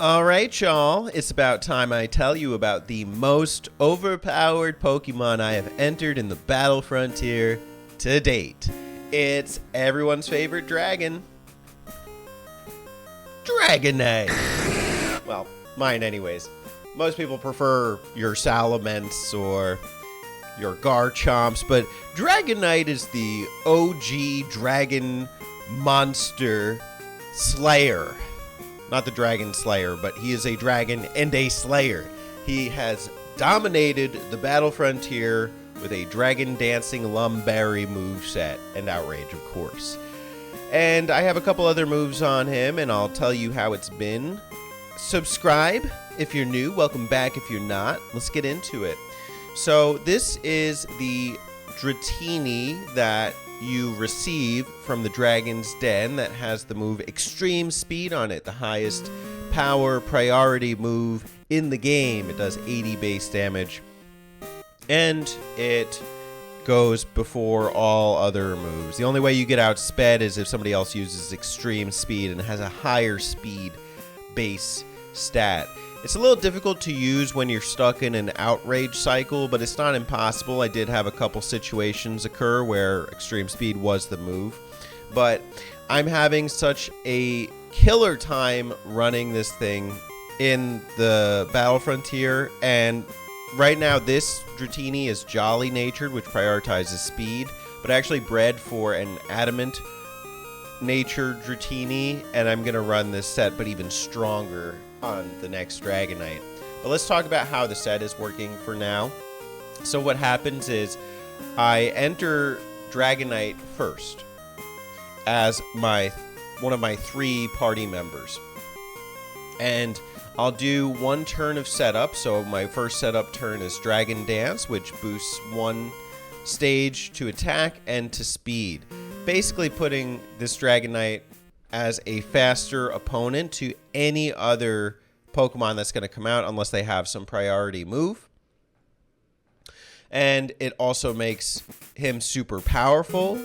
Alright, y'all, it's about time I tell you about the most overpowered Pokemon I have entered in the Battle Frontier to date. It's everyone's favorite dragon, Dragonite. Well, mine anyways. Most people prefer your Salamence or your Garchomps, but Dragonite is the OG dragon monster slayer. Not the Dragon Slayer, but he is a dragon and a slayer. He has dominated the Battle Frontier with a Dragon Dancing Lumberry moveset and Outrage, of course. And I have a couple other moves on him, and I'll tell you how it's been. Subscribe if you're new. Welcome back if you're not. Let's get into it. So this is the Dratini that you receive from the Dragon's Den that has the move Extreme Speed on it, the highest power priority move in the game. It does 80 base damage, and it goes before all other moves. The only way you get outsped is if somebody else uses Extreme Speed and has a higher speed base stat. It's a little difficult to use when you're stuck in an outrage cycle, but it's not impossible. I did have a couple situations occur where Extreme Speed was the move, but I'm having such a killer time running this thing in the Battle Frontier, and right now this Dratini is Jolly natured, which prioritizes speed, but I actually bred for an Adamant natured Dratini, and I'm going to run this set, but even stronger on the next Dragonite. But let's talk about how the set is working for now. So what happens is I enter Dragonite first as one of my 3 party members, and I'll do 1 turn of setup. So my first setup turn is Dragon Dance, which boosts 1 stage to attack and to speed, basically putting this Dragonite as a faster opponent to any other Pokemon that's going to come out unless they have some priority move. And it also makes him super powerful.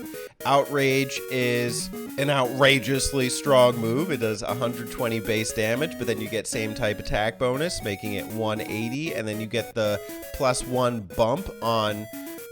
Outrage is an outrageously strong move. It does 120 base damage, but then you get same type attack bonus, making it 180, and then you get the +1 bump on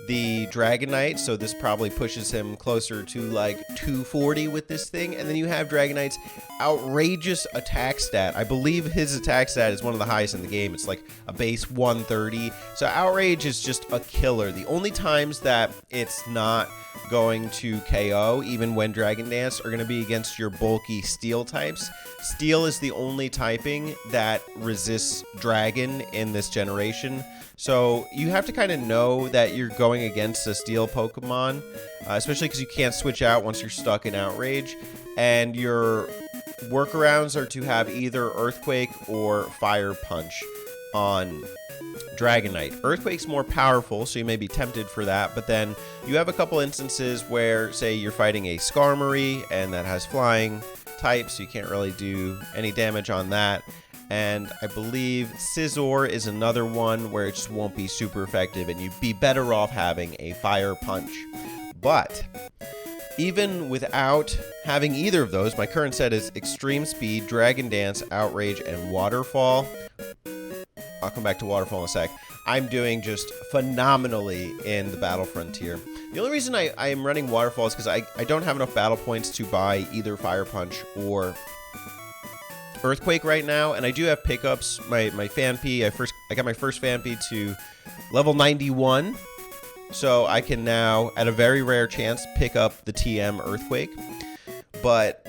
the Dragonite, so this probably pushes him closer to like 240 with this thing. And then you have Dragonite's outrageous attack stat. I believe his attack stat is one of the highest in the game. It's like a base 130. So Outrage is just a killer. The only times that it's not going to KO, even when Dragon Dance, are going to be against your bulky Steel types. Steel is the only typing that resists Dragon in this generation. So you have to kind of know that you're going against a Steel Pokemon, especially because you can't switch out once you're stuck in Outrage. And your workarounds are to have either Earthquake or Fire Punch on Dragonite. Earthquake's more powerful, so you may be tempted for that, but then you have a couple instances where, say, you're fighting a Skarmory, and that has flying type, so you can't really do any damage on that. And I believe Scizor is another one where it just won't be super effective, and you'd be better off having a Fire Punch. But even without having either of those, my current set is Extreme Speed, Dragon Dance, Outrage, and Waterfall. I'll come back to Waterfall in a sec. I'm doing just phenomenally in the Battle Frontier. The only reason I am running Waterfall is because I don't have enough battle points to buy either Fire Punch or Earthquake right now, and I do have pickups. My Phanpy, I got my first Phanpy to level 91, so I can now, at a very rare chance, pick up the TM Earthquake. But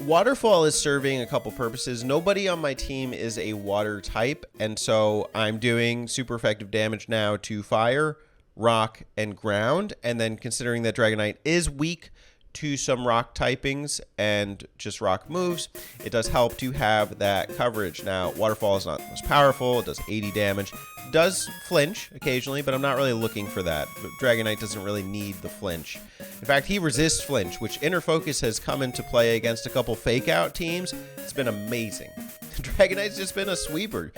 Waterfall is serving a couple purposes. Nobody on my team is a water type, and so I'm doing super effective damage now to Fire, Rock, and Ground, and then considering that Dragonite is weak to some rock typings and just rock moves, it does help to have that coverage. Now, Waterfall is not the most powerful. It does 80 damage. It does flinch occasionally, but I'm not really looking for that. Dragonite doesn't really need the flinch. In fact, he resists flinch, which Inner Focus has come into play against a couple fake-out teams. It's been amazing. Dragonite's just been a sweeper.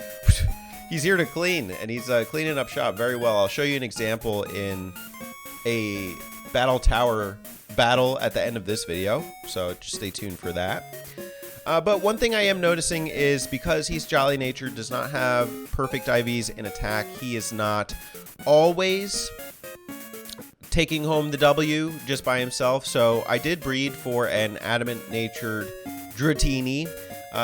He's here to clean, and he's cleaning up shop very well. I'll show you an example in a Battle Tower battle at the end of this video, so just stay tuned for that. But one thing I am noticing is because he's jolly natured, does not have perfect IVs in attack, he is not always taking home the W just by himself. So I did breed for an adamant natured Dratini,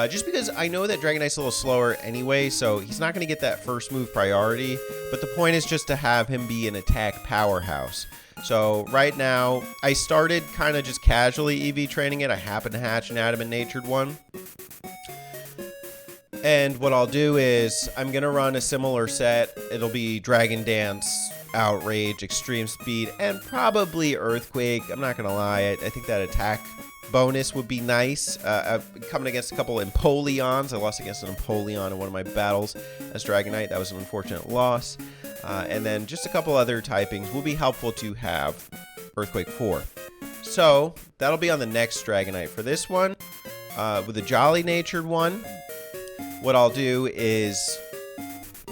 just because I know that Dragonite's a little slower anyway, so he's not going to get that first move priority. But the point is just to have him be an attack powerhouse. So right now, I started kind of just casually EV training it. I happened to hatch an adamant natured one. And what I'll do is I'm going to run a similar set. It'll be Dragon Dance, Outrage, Extreme Speed, and probably Earthquake. I'm not going to lie. I think that attack bonus would be nice. Coming against a couple Empoleons. I lost against an Empoleon in one of my battles as Dragonite. That was an unfortunate loss. And then just a couple other typings will be helpful to have Earthquake 4. So that'll be on the next Dragonite. For this one, with a jolly natured one, what I'll do is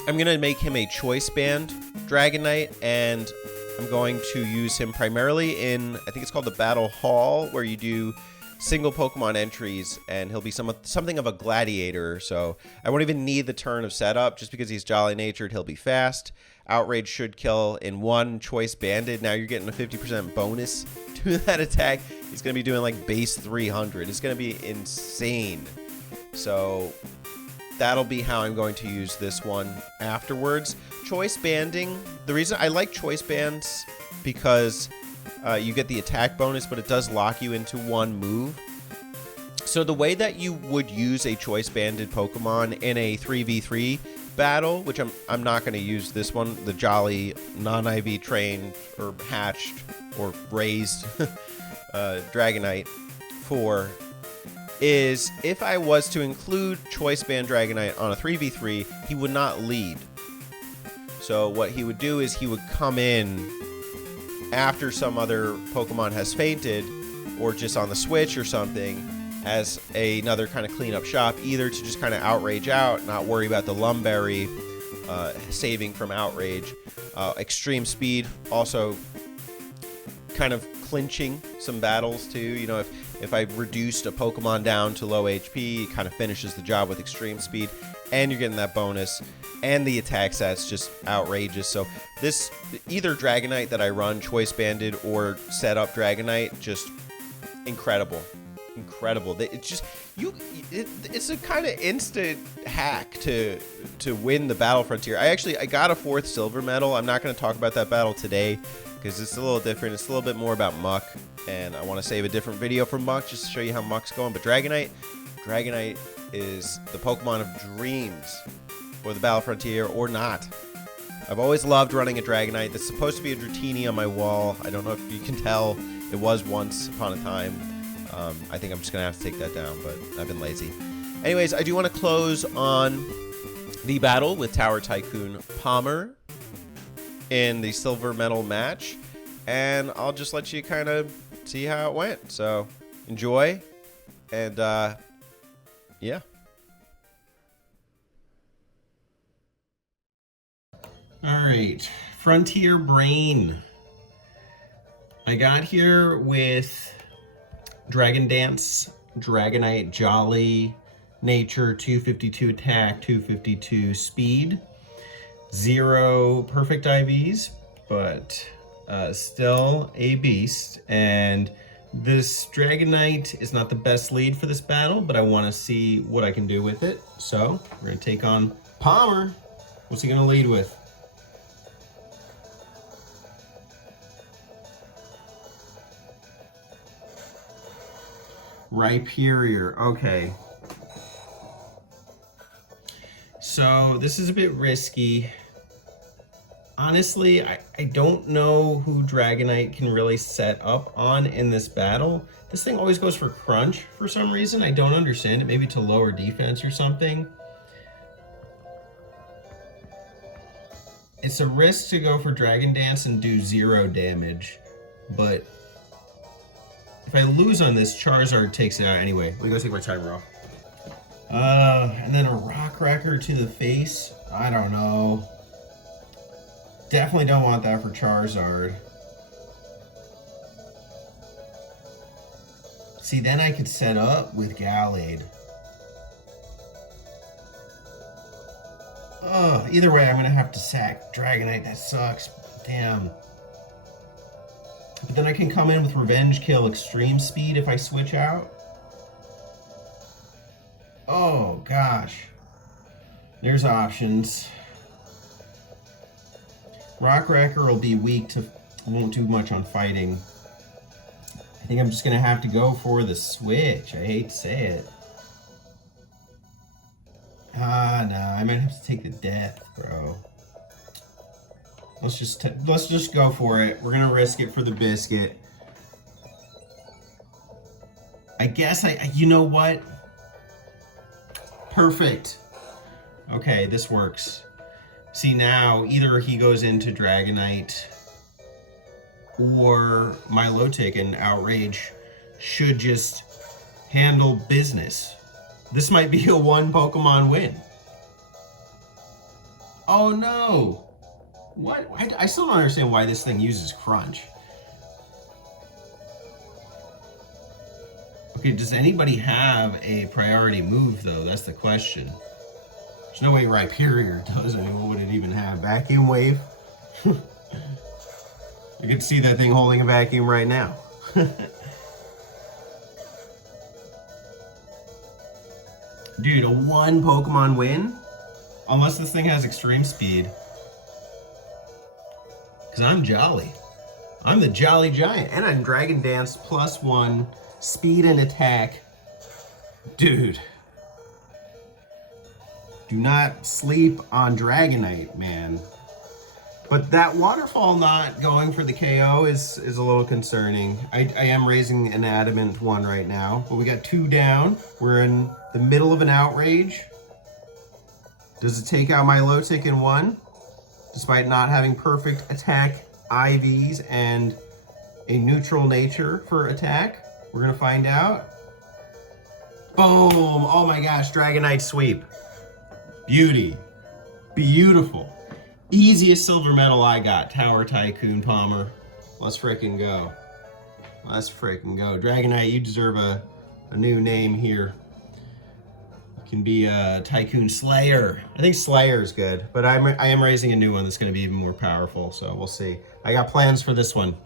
I'm going to make him a choice band Dragonite, and I'm going to use him primarily in, I think it's called the Battle Hall, where you do single Pokemon entries, and he'll be something of a gladiator. So I won't even need the turn of setup. Just because he's jolly natured, he'll be fast. Outrage should kill in one. Choice banded, now you're getting a 50% bonus to that attack. He's going to be doing like base 300. It's going to be insane. So that'll be how I'm going to use this one afterwards. Choice banding, the reason I like choice bands, because you get the attack bonus, but it does lock you into one move. So the way that you would use a choice banded Pokemon in a 3v3 battle, which I'm not going to use this one, the jolly non-IV trained or hatched or raised Dragonite for, is if I was to include choice band Dragonite on a 3v3, he would not lead. So what he would do is he would come in after some other Pokemon has fainted, or just on the switch or something, as another kind of cleanup shop, either to just kind of outrage out, not worry about the Lumberry saving from outrage. Extreme speed, also kind of clinching some battles too. You know, if I reduced a Pokemon down to low HP, it kind of finishes the job with extreme speed, and you're getting that bonus. And the attack set's just outrageous. So this, either Dragonite that I run choice banded or set up Dragonite, just incredible. Incredible. It's just it's a kind of instant hack to win the Battle Frontier. I got a 4th silver medal. I'm not going to talk about that battle today because it's a little different. It's a little bit more about Muck, and I want to save a different video for Muck just to show you how Muck's going. But Dragonite is the Pokemon of dreams for the Battle Frontier, or not. I've always loved running a Dragonite. That's supposed to be a Dratini on my wall. I don't know if you can tell. It was once upon a time. I think I'm just going to have to take that down, but I've been lazy. Anyways, I do want to close on the battle with Tower Tycoon Palmer in the silver medal match, and I'll just let you kind of see how it went. So enjoy, and yeah. All right, Frontier Brain. I got here with Dragon Dance, Dragonite, Jolly, Nature, 252 attack, 252 speed, 0 perfect IVs, but still a beast. And this Dragonite is not the best lead for this battle, but I want to see what I can do with it. So we're going to take on Palmer. What's he going to lead with? Rhyperior, okay. So this is a bit risky. Honestly, I don't know who Dragonite can really set up on in this battle. This thing always goes for Crunch for some reason. I don't understand it. Maybe to lower defense or something. It's a risk to go for Dragon Dance and do 0 damage, but if I lose on this, Charizard takes it out anyway. Let me go take my timer off. And then a Rock Wrecker to the face. I don't know. Definitely don't want that for Charizard. See, then I could set up with Gallade. Either way, I'm gonna have to sack Dragonite. That sucks. Damn. But then I can come in with Revenge Kill Extreme Speed if I switch out. Oh, gosh. There's options. Rock Wrecker will be weak to... won't do much on fighting. I think I'm just going to have to go for the switch. I hate to say it. Ah, no. I might have to take the death, bro. Let's just go for it. We're gonna risk it for the biscuit. I guess you know what? Perfect. Okay, this works. See, now either he goes into Dragonite or Milotic and Outrage should just handle business. This might be a one Pokemon win. Oh no! What? I still don't understand why this thing uses Crunch. Okay, does anybody have a priority move, though? That's the question. There's no way Rhyperior does. I mean, what would it even have? Vacuum Wave? You can see that thing holding a vacuum right now. Dude, a one Pokemon win? Unless this thing has extreme speed. Because I'm jolly. I'm the Jolly Giant. And I'm Dragon Dance +1 speed and attack. Dude. Do not sleep on Dragonite, man. But that Waterfall not going for the KO is a little concerning. I am raising an Adamant 1 right now. But we got 2 down. We're in the middle of an Outrage. Does it take out Milotic in 1? Despite not having perfect attack IVs and a neutral nature for attack. We're gonna find out. Boom! Oh my gosh, Dragonite sweep. Beauty. Beautiful. Easiest silver medal I got. Tower Tycoon Palmer. Let's frickin' go. Let's frickin' go. Dragonite, you deserve a new name here. Can be Tycoon Slayer. I think Slayer is good, but I am raising a new one that's going to be even more powerful, so we'll see. I got plans for this one.